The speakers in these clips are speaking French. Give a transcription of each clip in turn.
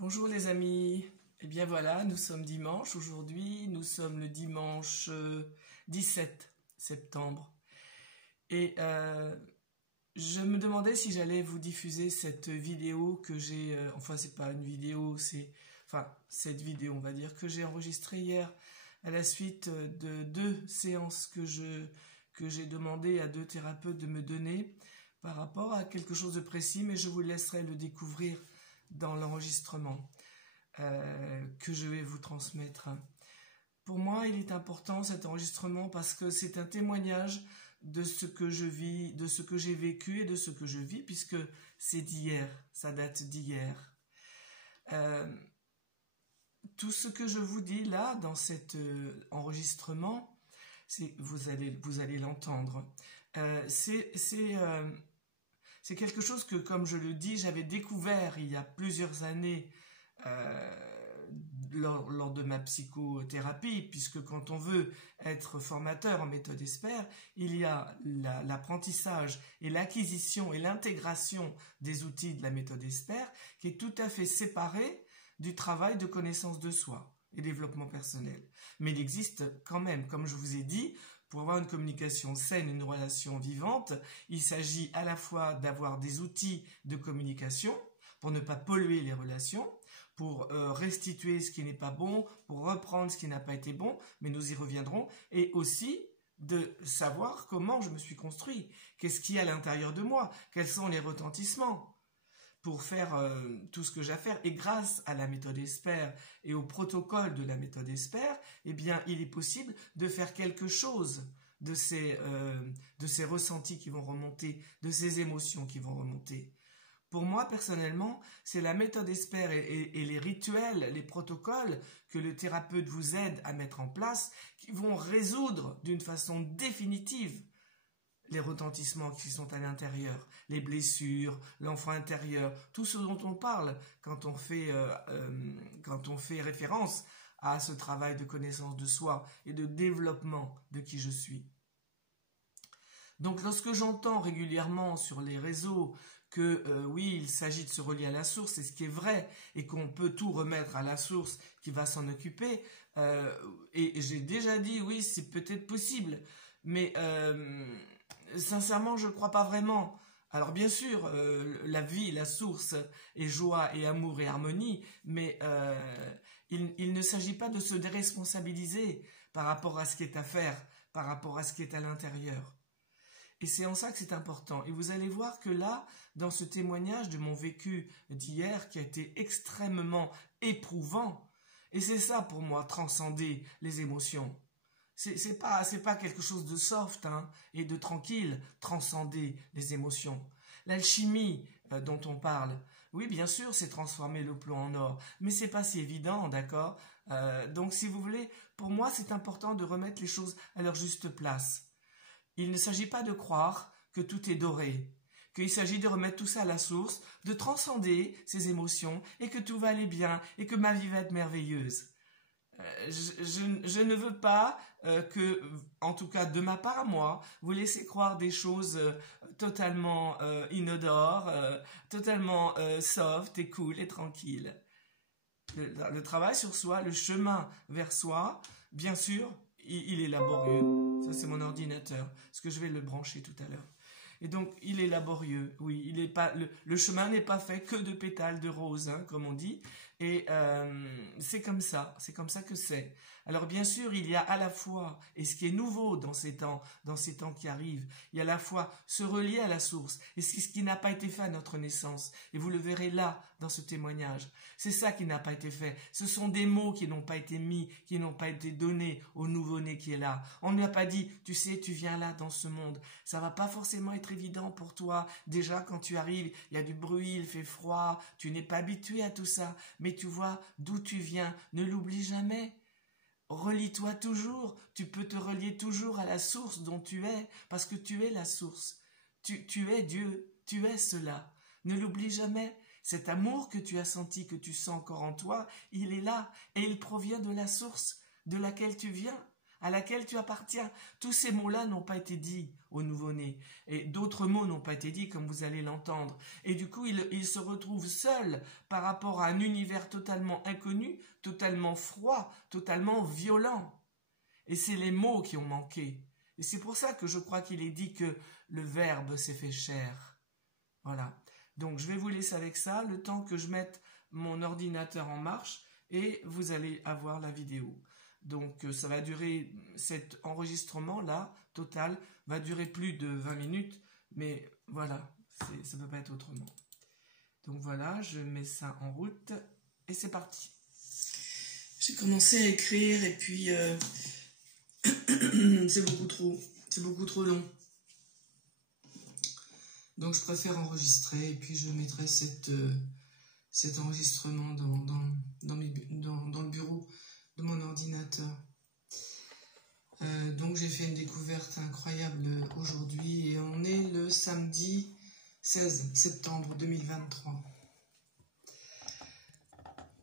Bonjour les amis, eh bien voilà, nous sommes dimanche, aujourd'hui nous sommes le dimanche 17 septembre et je me demandais si j'allais vous diffuser cette vidéo que j'ai, enfin c'est pas une vidéo, cette vidéo on va dire que j'ai enregistrée hier à la suite de deux séances que j'ai demandé à deux thérapeutes de me donner par rapport à quelque chose de précis, mais je vous laisserai le découvrir dans l'enregistrement que je vais vous transmettre. Pour moi, il est important cet enregistrement parce que c'est un témoignage de ce que je vis, de ce que j'ai vécu et de ce que je vis, puisque c'est d'hier, ça date d'hier. Tout ce que je vous dis là, dans cet enregistrement, vous allez l'entendre. C'est quelque chose que, comme je le dis, j'avais découvert il y a plusieurs années lors de ma psychothérapie, puisque quand on veut être formateur en méthode ESPER, il y a l'apprentissage et l'acquisition et l'intégration des outils de la méthode ESPER qui est tout à fait séparé du travail de connaissance de soi et développement personnel. Mais il existe quand même, comme je vous ai dit, pour avoir une communication saine, une relation vivante, il s'agit à la fois d'avoir des outils de communication pour ne pas polluer les relations, pour restituer ce qui n'est pas bon, pour reprendre ce qui n'a pas été bon, mais nous y reviendrons, et aussi de savoir comment je me suis construit, qu'est-ce qu'il y a à l'intérieur de moi, quels sont les retentissements, pour faire tout ce que j'ai à faire. Et grâce à la méthode ESPER et au protocole de la méthode ESPER, eh bien, il est possible de faire quelque chose de ces ressentis qui vont remonter, de ces émotions qui vont remonter. Pour moi, personnellement, c'est la méthode ESPER et les rituels, les protocoles que le thérapeute vous aide à mettre en place qui vont résoudre d'une façon définitive les retentissements qui sont à l'intérieur, les blessures, l'enfant intérieur, tout ce dont on parle quand on fait référence à ce travail de connaissance de soi et de développement de qui je suis. Donc lorsque j'entends régulièrement sur les réseaux que oui, il s'agit de se relier à la source, et ce qui est vrai, et qu'on peut tout remettre à la source qui va s'en occuper, et j'ai déjà dit oui, c'est peut-être possible, mais sincèrement, je ne crois pas vraiment. Alors bien sûr, la vie, la source est joie et amour et harmonie, mais il ne s'agit pas de se déresponsabiliser par rapport à ce qui est à faire, par rapport à ce qui est à l'intérieur. Et c'est en ça que c'est important. Et vous allez voir que là, dans ce témoignage de mon vécu d'hier, qui a été extrêmement éprouvant, et c'est ça pour moi, transcender les émotions. C'est pas quelque chose de soft et de tranquille, transcender les émotions. L'alchimie dont on parle, oui bien sûr c'est transformer le plomb en or, mais c'est pas si évident, d'accord. Donc si vous voulez, pour moi c'est important de remettre les choses à leur juste place. Il ne s'agit pas de croire que tout est doré, qu'il s'agit de remettre tout ça à la source, de transcender ces émotions et que tout va aller bien et que ma vie va être merveilleuse. Je ne veux pas que, en tout cas de ma part à moi, vous laissez croire des choses totalement inodores, totalement soft et cool et tranquille. Le travail sur soi, le chemin vers soi, bien sûr, il est laborieux. Ça c'est mon ordinateur, parce que je vais le brancher tout à l'heure. Et donc, il est laborieux, oui, il est pas, le chemin n'est pas fait que de pétales de rose, comme on dit, et c'est comme ça que c'est. Alors bien sûr, il y a à la fois, et ce qui est nouveau dans ces temps qui arrivent, il y a à la fois se relier à la source, et ce qui n'a pas été fait à notre naissance, et vous le verrez là, dans ce témoignage, c'est ça qui n'a pas été fait, ce sont des mots qui n'ont pas été mis, qui n'ont pas été donnés au nouveau-né qui est là. On ne lui a pas dit, tu sais, tu viens là dans ce monde, ça va pas forcément être évident pour toi, déjà quand tu arrives, il y a du bruit, il fait froid, tu n'es pas habitué à tout ça, mais tu vois d'où tu viens, ne l'oublie jamais. Relie-toi toujours, tu peux te relier toujours à la source dont tu es, parce que tu es la source, tu es Dieu, tu es cela, ne l'oublie jamais. Cet amour que tu as senti, que tu sens encore en toi, il est là, et il provient de la source de laquelle tu viens. à laquelle tu appartiens. Tous ces mots-là n'ont pas été dits au nouveau-né. Et d'autres mots n'ont pas été dits, comme vous allez l'entendre. Et du coup, il se retrouve seul par rapport à un univers totalement inconnu, totalement froid, totalement violent. Et c'est les mots qui ont manqué. Et c'est pour ça que je crois qu'il est dit que le Verbe s'est fait chair. Voilà. Donc, je vais vous laisser avec ça, le temps que je mette mon ordinateur en marche, et vous allez avoir la vidéo. Donc, ça va durer, cet enregistrement-là, total, va durer plus de 20 minutes, mais voilà, ça ne peut pas être autrement. Donc voilà, je mets ça en route, et c'est parti. J'ai commencé à écrire, et puis c'est beaucoup trop long. Donc je préfère enregistrer, et puis je mettrai cet enregistrement dans le bureau de mon ordinateur. Donc j'ai fait une découverte incroyable aujourd'hui, et on est le samedi 16 septembre 2023.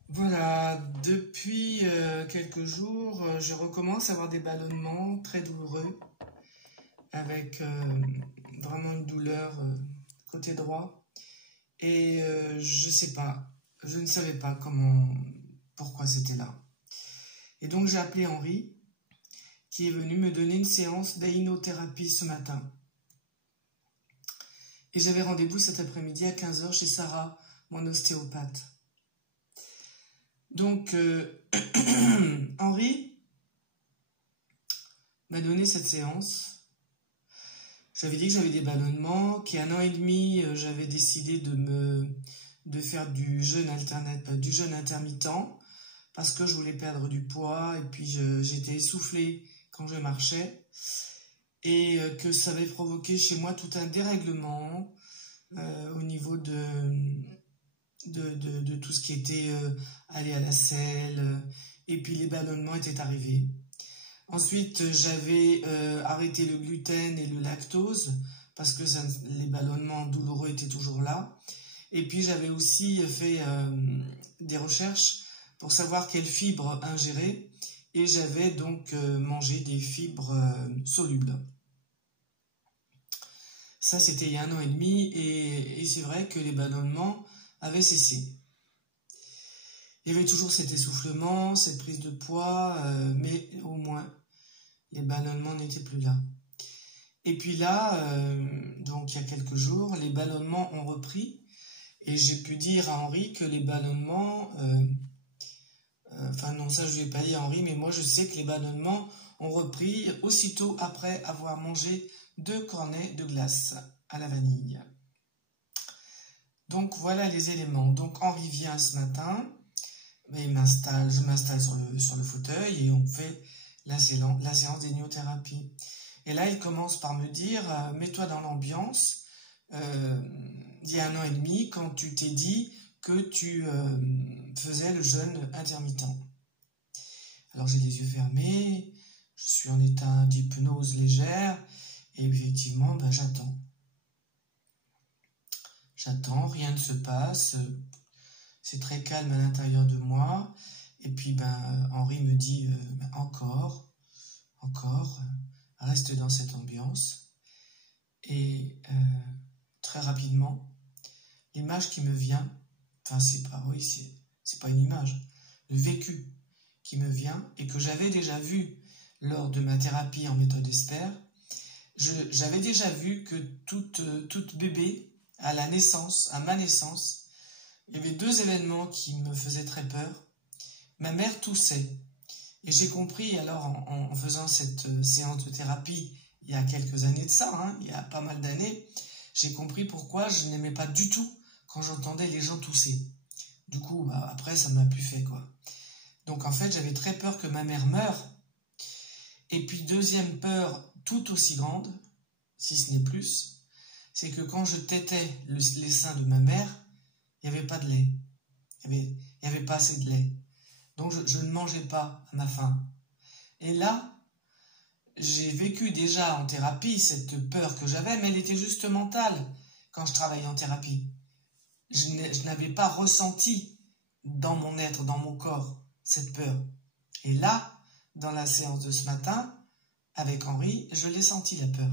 Voilà, depuis quelques jours, je recommence à avoir des ballonnements très douloureux, avec vraiment une douleur côté droit. Et je ne savais pas pourquoi c'était là. Et donc j'ai appelé Henri, qui est venu me donner une séance d'hypnothérapie ce matin. Et j'avais rendez-vous cet après-midi à 15h chez Sarah, mon ostéopathe. Donc, Henri m'a donné cette séance. J'avais dit que j'avais des ballonnements, qu'il y a 1 an et demi, j'avais décidé de faire du jeûne intermittent, parce que je voulais perdre du poids, et puis j'étais essoufflée quand je marchais, et que ça avait provoqué chez moi tout un dérèglement au niveau de tout ce qui était aller à la selle, et puis les ballonnements étaient arrivés. Ensuite, j'avais arrêté le gluten et le lactose, parce que les ballonnements douloureux étaient toujours là. Et puis j'avais aussi fait des recherches pour savoir quelles fibres ingérer, et j'avais donc mangé des fibres solubles. Ça, c'était il y a 1 an et demi, et c'est vrai que les ballonnements avaient cessé. Il y avait toujours cet essoufflement, cette prise de poids, mais au moins, les ballonnements n'étaient plus là. Et puis là, donc il y a quelques jours, les ballonnements ont repris, et j'ai pu dire à Henri que les ballonnements... Enfin non, ça je ne lui ai pas dit à Henri, mais moi je sais que les ballonnements ont repris aussitôt après avoir mangé 2 cornets de glace à la vanille. Donc voilà les éléments. Donc Henri vient ce matin, je m'installe sur le fauteuil, et on fait la séance d'hypnothérapie. Et là il commence par me dire, mets-toi dans l'ambiance, il y a 1 an et demi, quand tu t'es dit que tu faisais le jeûne intermittent. Alors j'ai les yeux fermés, je suis en état d'hypnose légère, et effectivement, j'attends. J'attends, rien ne se passe, c'est très calme à l'intérieur de moi, et puis Henri me dit encore, reste dans cette ambiance, et très rapidement, l'image qui me vient, enfin c'est pas une image, le vécu qui me vient, et que j'avais déjà vu lors de ma thérapie en méthode Esper. J'avais déjà vu que toute bébé, à ma naissance, il y avait 2 événements qui me faisaient très peur. Ma mère toussait, et j'ai compris alors en faisant cette séance de thérapie il y a quelques années de ça, il y a pas mal d'années, j'ai compris pourquoi je n'aimais pas du tout quand j'entendais les gens tousser. Du coup, après, ça m'a plus fait, quoi. Donc, en fait, j'avais très peur que ma mère meure. Et puis, deuxième peur, tout aussi grande, si ce n'est plus, c'est que quand je tétais les seins de ma mère, il n'y avait pas de lait. Il n'y avait pas assez de lait. Donc, je ne mangeais pas à ma faim. Et là, j'ai vécu déjà en thérapie cette peur que j'avais, mais elle était juste mentale quand je travaillais en thérapie. Je n'avais pas ressenti dans mon être, dans mon corps, cette peur. Et là, dans la séance de ce matin, avec Henri, je l'ai senti la peur.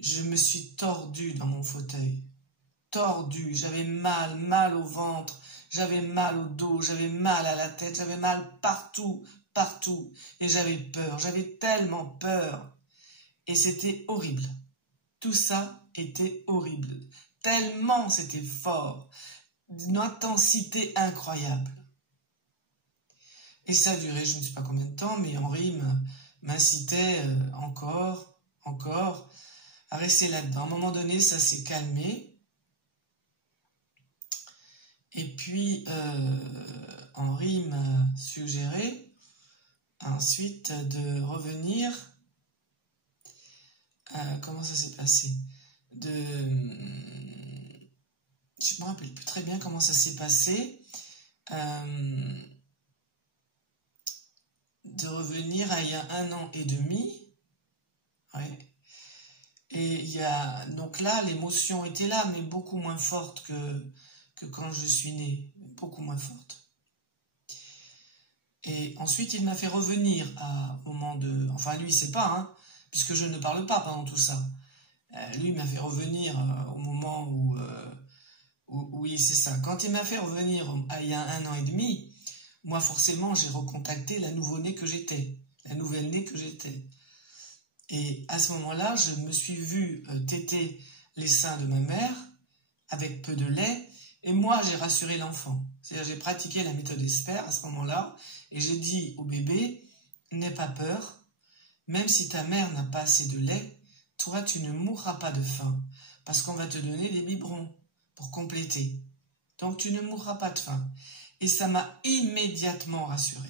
Je me suis tordu dans mon fauteuil. Tordu, j'avais mal au ventre, j'avais mal au dos, j'avais mal à la tête, j'avais mal partout, partout. Et j'avais peur, j'avais tellement peur. Et c'était horrible. Tout ça était horrible. Tellement c'était fort. D'une intensité incroyable. Et ça a duré je ne sais pas combien de temps, mais Henri m'incitait encore à rester là-dedans. À un moment donné, ça s'est calmé. Et puis, Henri m'a suggéré ensuite de revenir. Comment ça s'est passé? Je me rappelle plus très bien comment ça s'est passé. De revenir à il y a 1 an et demi. Ouais. Et donc là, l'émotion était là, mais beaucoup moins forte que quand je suis née. Beaucoup moins forte. Et ensuite, il m'a fait revenir au moment de... Enfin, lui, il sait pas, hein, puisque je ne parle pas pendant tout ça. Lui, il m'a fait revenir au moment où oui, c'est ça. Quand il m'a fait revenir il y a 1 an et demi, moi, forcément, j'ai recontacté la nouveau-née que j'étais, la nouvelle-née que j'étais. Et à ce moment-là, je me suis vue téter les seins de ma mère avec peu de lait, et moi, j'ai rassuré l'enfant. C'est-à-dire, j'ai pratiqué la méthode Esper à ce moment-là, et j'ai dit au bébé, n'aie pas peur, même si ta mère n'a pas assez de lait, toi, tu ne mourras pas de faim, parce qu'on va te donner des biberons pour compléter. Donc, tu ne mourras pas de faim. Et ça m'a immédiatement rassuré.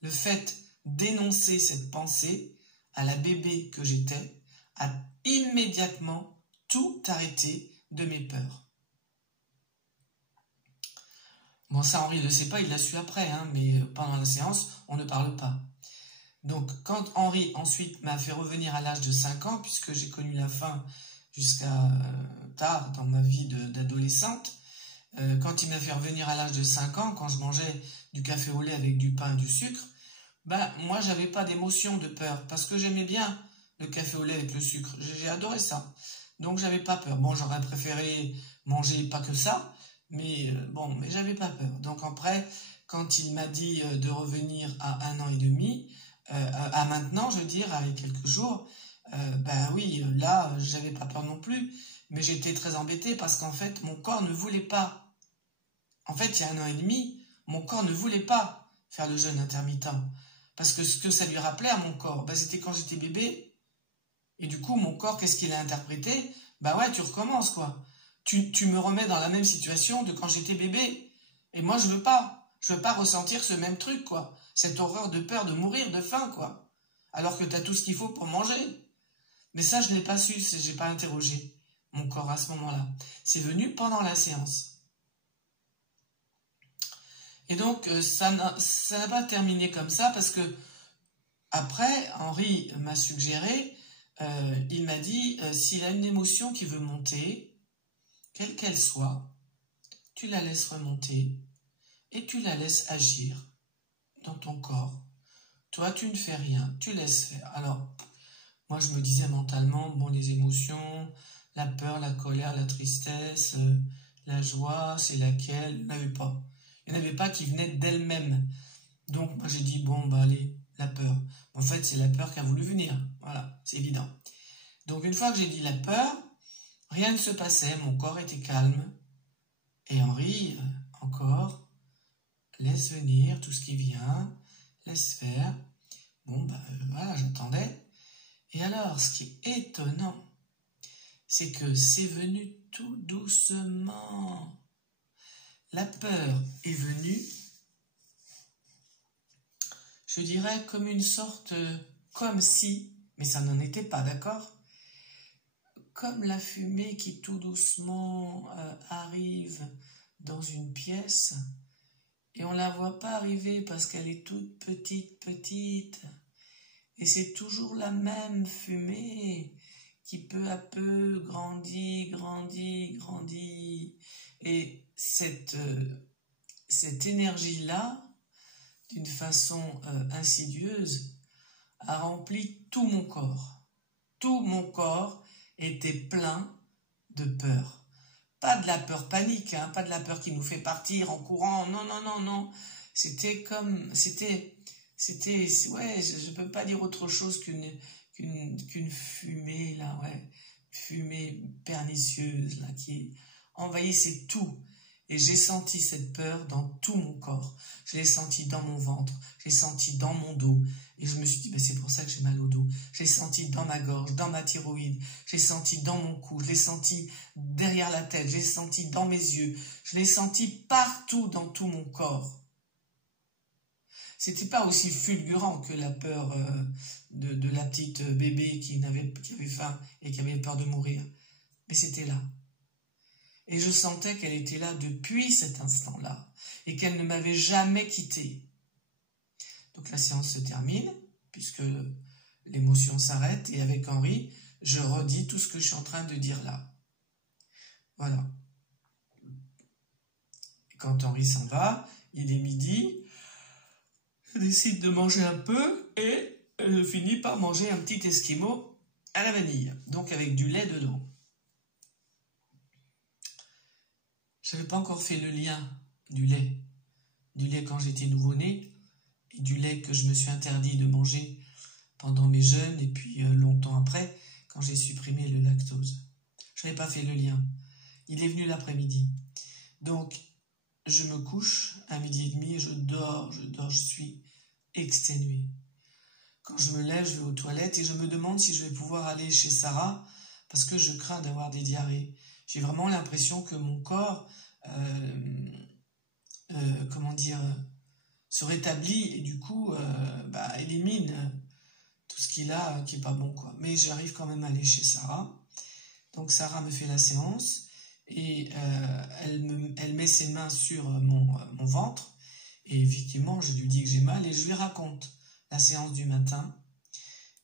Le fait d'énoncer cette pensée à la bébé que j'étais a immédiatement tout arrêté de mes peurs. Bon, ça, Henri ne le sait pas, il l'a su après, hein, mais pendant la séance, on ne parle pas. Donc, quand Henri ensuite m'a fait revenir à l'âge de 5 ans, puisque j'ai connu la faim jusqu'à tard dans ma vie d'adolescente, quand il m'a fait revenir à l'âge de 5 ans, quand je mangeais du café au lait avec du pain et du sucre, moi, j'avais pas d'émotion de peur, parce que j'aimais bien le café au lait avec le sucre. J'ai adoré ça. Donc, j'avais pas peur. Bon, j'aurais préféré manger pas que ça, mais mais j'avais pas peur. Donc, après, quand il m'a dit de revenir à 1 an et demi, à maintenant, je veux dire, avec quelques jours, oui, là, j'avais pas peur non plus, mais j'étais très embêtée parce qu'en fait, mon corps ne voulait pas. En fait, il y a 1 an et demi, mon corps ne voulait pas faire le jeûne intermittent. Parce que ce que ça lui rappelait à mon corps, c'était quand j'étais bébé. Et du coup, mon corps, qu'est-ce qu'il a interprété? Ouais, tu recommences, quoi. Tu me remets dans la même situation de quand j'étais bébé. Et moi, je veux pas. Je veux pas ressentir ce même truc, quoi. Cette horreur de peur de mourir de faim, quoi. Alors que tu as tout ce qu'il faut pour manger. Mais ça, je n'ai pas su, j'ai pas interrogé mon corps à ce moment-là. C'est venu pendant la séance. Et donc, ça n'a pas terminé comme ça, parce que après, Henri m'a suggéré, il m'a dit, s'il a une émotion qui veut monter, quelle qu'elle soit, tu la laisses remonter et tu la laisses agir dans ton corps. Toi, tu ne fais rien, tu laisses faire. Alors, moi, je me disais mentalement, les émotions, la peur, la colère, la tristesse, la joie, c'est laquelle? Il n'y en avait pas. Il n'y en avait pas qui venaient d'elle-même. Donc, moi, j'ai dit, allez, la peur. En fait, c'est la peur qui a voulu venir. Voilà, c'est évident. Donc, une fois que j'ai dit la peur, rien ne se passait, mon corps était calme. Et Henri, encore, laisse venir tout ce qui vient, laisse faire. Voilà, j'attendais. Et alors, ce qui est étonnant, c'est que c'est venu tout doucement. La peur est venue, je dirais, comme une sorte, comme si, mais ça n'en était pas, d'accord? Comme la fumée qui tout doucement arrive dans une pièce, et on ne la voit pas arriver parce qu'elle est toute petite. Et c'est toujours la même fumée qui peu à peu grandit. Et cette énergie-là, d'une façon insidieuse, a rempli tout mon corps. Tout mon corps était plein de peur. Pas de la peur panique, hein, pas de la peur qui nous fait partir en courant. Non, non, non, non. C'était, ouais, je peux pas dire autre chose qu'une fumée, là, ouais. Fumée pernicieuse, là, qui envahissait tout. Et j'ai senti cette peur dans tout mon corps. Je l'ai senti dans mon ventre, je l'ai senti dans mon dos. Et je me suis dit, c'est pour ça que j'ai mal au dos. Je l'ai senti dans ma gorge, dans ma thyroïde. Je l'ai senti dans mon cou, je l'ai senti derrière la tête, je l'ai senti dans mes yeux. Je l'ai senti partout dans tout mon corps. C'était pas aussi fulgurant que la peur de la petite bébé qui avait faim et qui avait peur de mourir. Mais c'était là. Et je sentais qu'elle était là depuis cet instant-là et qu'elle ne m'avait jamais quitté. Donc la séance se termine, puisque l'émotion s'arrête, et avec Henri, je redis tout ce que je suis en train de dire là. Voilà. Quand Henri s'en va, il est midi, je décide de manger un peu et je finis par manger un petit esquimau à la vanille, donc avec du lait dedans. Je n'avais pas encore fait le lien du lait quand j'étais nouveau-né et du lait que je me suis interdit de manger pendant mes jeûnes et puis longtemps après quand j'ai supprimé le lactose. Je n'avais pas fait le lien. Il est venu l'après-midi. Donc, je me couche à 12h30 et je dors, je suis exténué. Quand je me lève, je vais aux toilettes et je me demande si je vais pouvoir aller chez Sarah parce que je crains d'avoir des diarrhées. J'ai vraiment l'impression que mon corps, se rétablit et du coup, élimine tout ce qu'il a qui est pas bon, quoi. Mais j'arrive quand même à aller chez Sarah. Donc Sarah me fait la séance et elle met ses mains sur mon ventre et effectivement, je lui dis que j'ai mal et je lui raconte la séance du matin.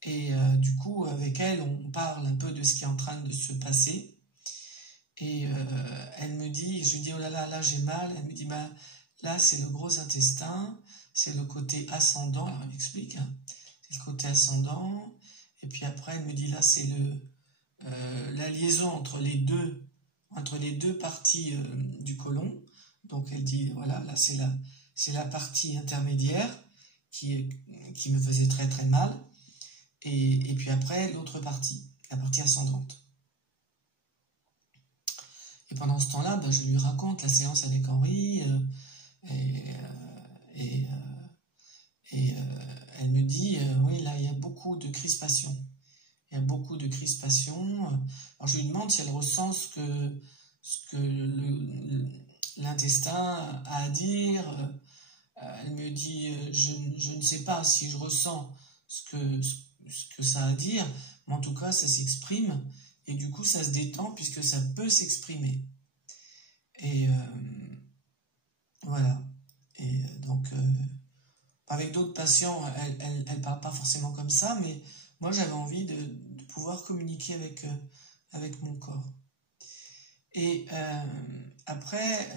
Et du coup, avec elle, on parle un peu de ce qui est en train de se passer. Et elle me dit, je lui dis, oh là là, là j'ai mal. Elle me dit, là c'est le gros intestin, c'est le côté ascendant. Alors elle m'explique, hein, c'est le côté ascendant. Et puis après, elle me dit, là c'est la liaison entre les deux parties du côlon. Donc elle dit, voilà, là c'est la partie intermédiaire qui me faisait très très mal. Et puis après, l'autre partie, la partie ascendante. Et pendant ce temps-là, je lui raconte la séance avec Henri et elle me dit, oui, là, il y a beaucoup de crispation. Il y a beaucoup de crispation. Alors, je lui demande si elle ressent ce que l'intestin a à dire. Elle me dit, je ne sais pas si je ressens ce que ça a à dire, mais en tout cas, ça s'exprime. Et du coup, ça se détend puisque ça peut s'exprimer. Et voilà. Et donc, avec d'autres patients, elle parle pas forcément comme ça, mais moi, j'avais envie de pouvoir communiquer avec mon corps. Et après,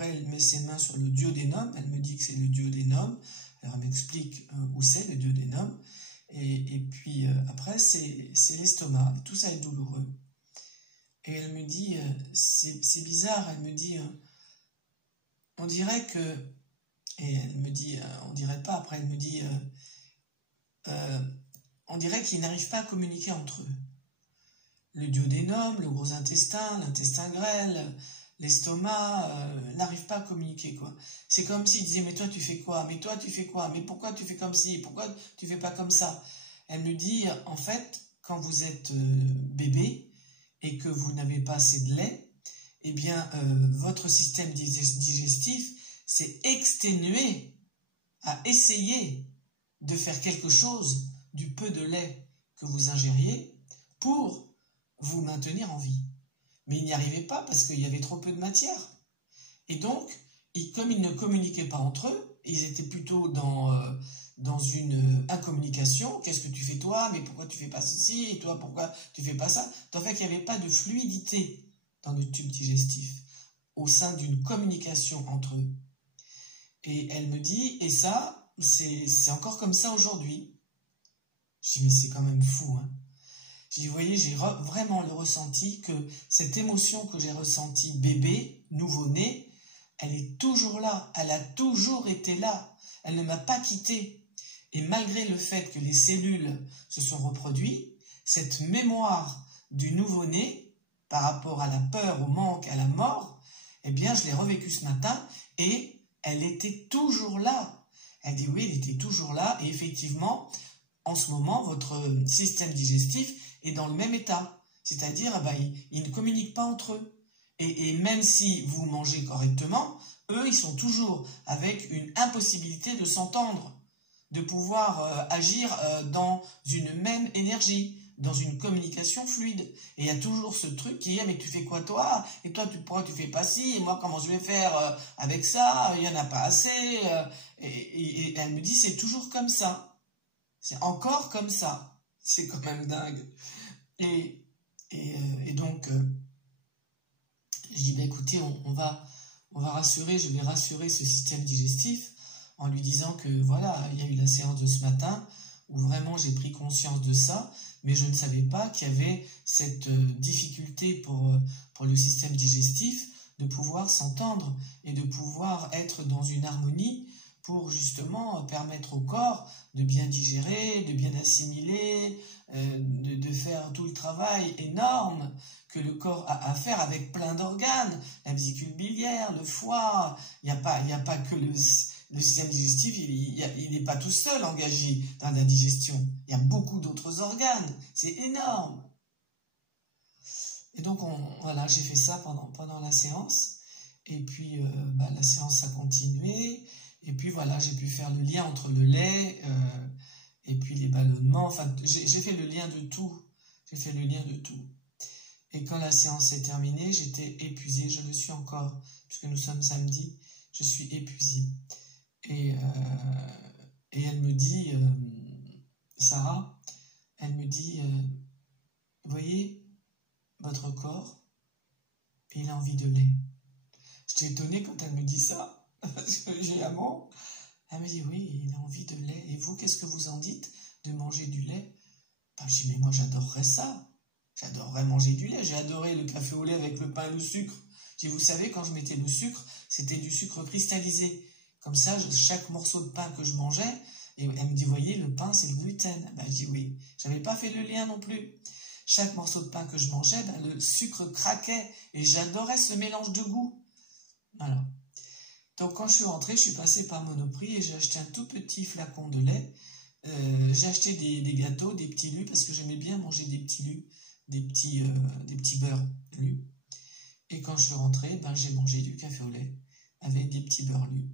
elle met ses mains sur le duodénum. Elle me dit que c'est le duodénum. Alors, elle m'explique où c'est le duodénum. Et puis après, c'est l'estomac. Tout ça est douloureux. Et elle me dit, c'est bizarre, elle me dit, on dirait que... Et elle me dit, on dirait pas, après elle me dit, on dirait qu'ils n'arrivent pas à communiquer entre eux. Le duodénum, le gros intestin, l'intestin grêle, l'estomac, n'arrivent pas à communiquer, quoi. C'est comme s'ils disaient, mais toi tu fais quoi? Mais toi tu fais quoi? Mais pourquoi tu fais comme ci? Pourquoi tu fais pas comme ça? Elle me dit, en fait, quand vous êtes bébé et que vous n'avez pas assez de lait, eh bien, votre système digestif s'est exténué à essayer de faire quelque chose du peu de lait que vous ingériez pour vous maintenir en vie. Mais il n'y arrivait pas parce qu'il y avait trop peu de matière. Et donc, comme ils ne communiquaient pas entre eux, ils étaient plutôt dans une incommunication. Qu'est-ce que tu fais toi? Mais pourquoi tu fais pas ceci? Et toi, pourquoi tu fais pas ça? En fait, il n'y avait pas de fluidité dans le tube digestif au sein d'une communication entre eux. Et elle me dit, et ça, c'est encore comme ça aujourd'hui. Je dis, mais c'est quand même fou, hein. Je dis, vous voyez, j'ai vraiment le ressenti que cette émotion que j'ai ressentie bébé, nouveau-né, elle est toujours là, elle a toujours été là, elle ne m'a pas quitté. Et malgré le fait que les cellules se sont reproduites, cette mémoire du nouveau-né, par rapport à la peur, au manque, à la mort, eh bien, je l'ai revécue ce matin et elle était toujours là. Elle dit oui, elle était toujours là et effectivement, en ce moment, votre système digestif est dans le même état. C'est-à-dire, ils ne communiquent pas entre eux. Et même si vous mangez correctement, eux, ils sont toujours avec une impossibilité de s'entendre, de pouvoir agir dans une même énergie, dans une communication fluide. Et il y a toujours ce truc qui est, mais tu fais quoi toi? Et toi, pourquoi tu fais pas ci? Et moi, comment je vais faire avec ça? Il n'y en a pas assez. Et elle me dit, c'est toujours comme ça. C'est encore comme ça. C'est quand même dingue. Et donc, je dis, écoutez, on va rassurer, je vais rassurer ce système digestif en lui disant que voilà, il y a eu la séance de ce matin où vraiment j'ai pris conscience de ça, mais je ne savais pas qu'il y avait cette difficulté pour le système digestif de pouvoir s'entendre et de pouvoir être dans une harmonie pour justement permettre au corps de bien digérer, de bien assimiler, de faire tout le travail énorme que le corps a à faire avec plein d'organes, la vésicule biliaire, le foie. Il n'y a pas que le système digestif, il n'est pas tout seul engagé dans la digestion. Il y a beaucoup d'autres organes. C'est énorme. Et donc, voilà, j'ai fait ça pendant la séance. Et puis, la séance a continué. Et puis, voilà, j'ai pu faire le lien entre le lait et puis les ballonnements. Enfin, j'ai fait le lien de tout. J'ai fait le lien de tout. Et quand la séance est terminée, j'étais épuisée. Je le suis encore, puisque nous sommes samedi. Je suis épuisée. Et elle me dit, Sarah, elle me dit, vous voyez, votre corps, il a envie de lait. J'étais étonnée quand elle me dit ça, parce que j'ai l'amour. Elle me dit, oui, il a envie de lait. Et vous, qu'est-ce que vous en dites de manger du lait? Je dis, mais moi, j'adorerais ça. J'adorerais manger du lait. J'ai adoré le café au lait avec le pain et le sucre. Je dis, vous savez, quand je mettais le sucre, c'était du sucre cristallisé. Comme ça, chaque morceau de pain que je mangeais, et elle me dit, voyez, le pain, c'est le gluten. Je dis oui. J'avais pas fait le lien non plus. Chaque morceau de pain que je mangeais, le sucre craquait. Et j'adorais ce mélange de goût. Voilà. Donc, quand je suis rentrée, je suis passée par Monoprix et j'ai acheté un tout petit flacon de lait. J'ai acheté des gâteaux, des petits lus, parce que j'aimais bien manger des petits lus, des petits beurres lus. Et quand je suis rentrée, j'ai mangé du café au lait avec des petits beurres lus.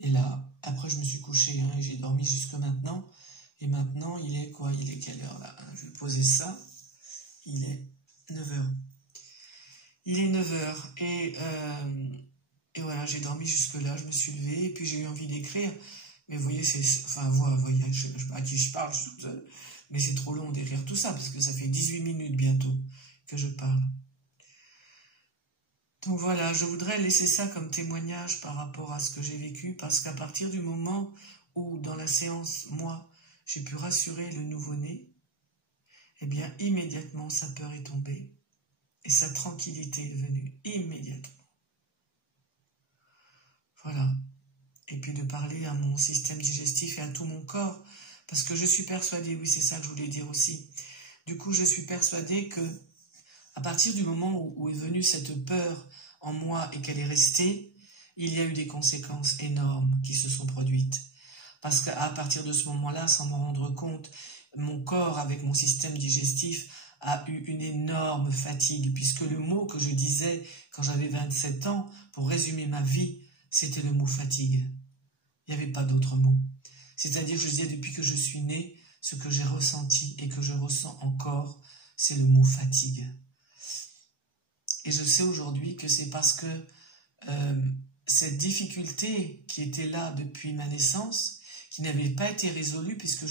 Et là, après, je me suis couchée et j'ai dormi jusque maintenant. Et maintenant, il est quoi? Il est quelle heure là? Je vais poser ça. Il est 9h. Il est 9h. Et voilà, j'ai dormi jusque-là. Je me suis levée et puis j'ai eu envie d'écrire. Mais vous voyez, vous voyez, je sais pas à qui je parle, je suis toute seule. Mais c'est trop long d'écrire tout ça parce que ça fait 18 minutes bientôt que je parle. Donc voilà, je voudrais laisser ça comme témoignage par rapport à ce que j'ai vécu, parce qu'à partir du moment où, dans la séance, moi, j'ai pu rassurer le nouveau-né, eh bien, immédiatement, sa peur est tombée et sa tranquillité est venue immédiatement. Voilà. Et puis de parler à mon système digestif et à tout mon corps, parce que je suis persuadée, oui, c'est ça que je voulais dire aussi. Du coup, je suis persuadée que à partir du moment où est venue cette peur en moi et qu'elle est restée, il y a eu des conséquences énormes qui se sont produites. Parce qu'à partir de ce moment-là, sans m'en rendre compte, mon corps avec mon système digestif a eu une énorme fatigue, puisque le mot que je disais quand j'avais 27 ans, pour résumer ma vie, c'était le mot fatigue. Il n'y avait pas d'autre mot. C'est-à-dire que je disais depuis que je suis née, ce que j'ai ressenti et que je ressens encore, c'est le mot fatigue. Et je sais aujourd'hui que c'est parce que cette difficulté qui était là depuis ma naissance, qui n'avait pas été résolue, puisque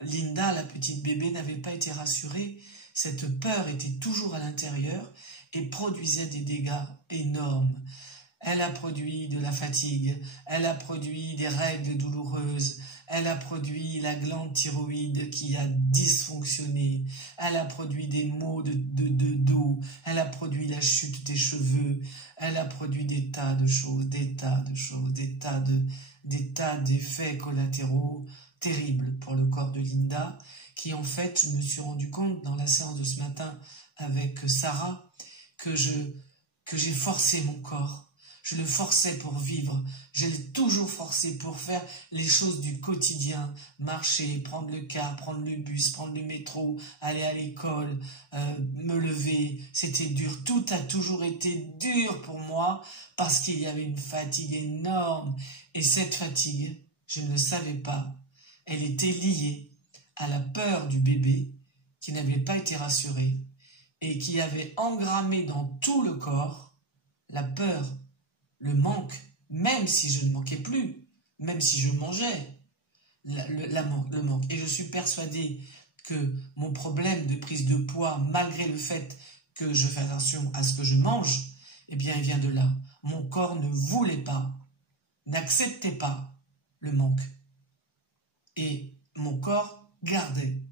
Linda, la petite bébé, n'avait pas été rassurée, cette peur était toujours à l'intérieur et produisait des dégâts énormes. Elle a produit de la fatigue, elle a produit des règles douloureuses, elle a produit la glande thyroïde qui a dysfonctionné, elle a produit des maux de dos, elle a produit la chute des cheveux, elle a produit des tas de choses, des tas d'effets collatéraux terribles pour le corps de Linda, qui en fait, je me suis rendu compte dans la séance de ce matin avec Sarah, que j'ai forcé mon corps. Je le forçais pour vivre, je l'ai toujours forcé pour faire les choses du quotidien, marcher, prendre le car, prendre le bus, prendre le métro, aller à l'école, me lever, c'était dur, tout a toujours été dur pour moi parce qu'il y avait une fatigue énorme et cette fatigue, je ne le savais pas, elle était liée à la peur du bébé qui n'avait pas été rassuré et qui avait engrammé dans tout le corps la peur, le manque, même si je ne manquais plus, même si je mangeais, le manque. Et je suis persuadé que mon problème de prise de poids, malgré le fait que je fais attention à ce que je mange, eh bien, il vient de là. Mon corps ne voulait pas, n'acceptait pas le manque. Et mon corps gardait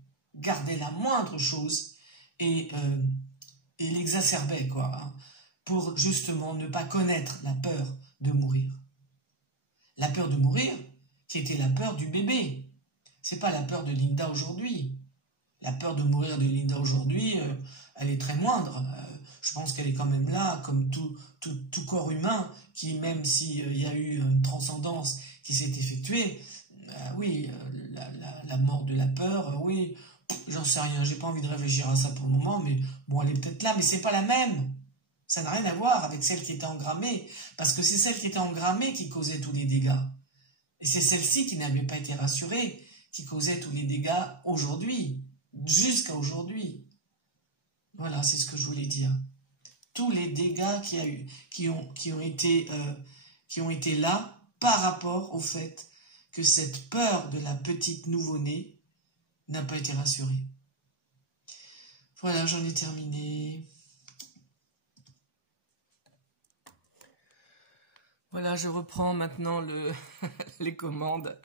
la moindre chose et l'exacerbait, quoi, hein, pour justement ne pas connaître la peur de mourir. La peur de mourir, qui était la peur du bébé. C'est pas la peur de Linda aujourd'hui. La peur de mourir de Linda aujourd'hui, elle est très moindre. Je pense qu'elle est quand même là, comme tout corps humain, qui, même s'il y a eu une transcendance qui s'est effectuée, oui, la mort de la peur, oui, j'en sais rien, j'ai pas envie de réfléchir à ça pour le moment, mais bon, elle est peut-être là, mais c'est pas la même. Ça n'a rien à voir avec celle qui était engrammée, parce que c'est celle qui était engrammée qui causait tous les dégâts. Et c'est celle-ci qui n'avait pas été rassurée, qui causait tous les dégâts aujourd'hui, jusqu'à aujourd'hui. Voilà, c'est ce que je voulais dire. Tous les dégâts qui ont été là par rapport au fait que cette peur de la petite nouveau-née n'a pas été rassurée. Voilà, j'en ai terminé. Voilà, je reprends maintenant les commandes.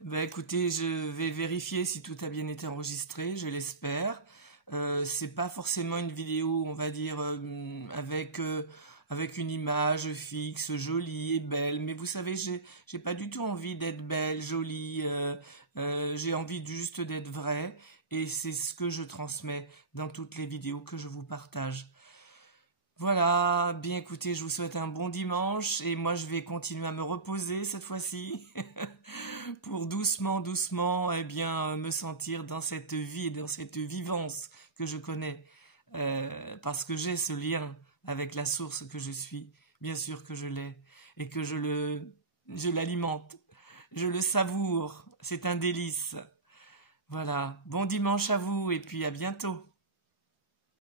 Ben, écoutez, je vais vérifier si tout a bien été enregistré, je l'espère. C'est pas forcément une vidéo, on va dire, avec une image fixe, jolie et belle. Mais vous savez, j'ai pas du tout envie d'être belle, jolie. J'ai envie juste d'être vraie. Et c'est ce que je transmets dans toutes les vidéos que je vous partage. Voilà, bien écoutez, je vous souhaite un bon dimanche et moi je vais continuer à me reposer cette fois-ci pour doucement, eh bien, me sentir dans cette vie, dans cette vivance que je connais, parce que j'ai ce lien avec la source que je suis, bien sûr que je l'ai et que je l'alimente, je le savoure, c'est un délice. Voilà, bon dimanche à vous et puis à bientôt.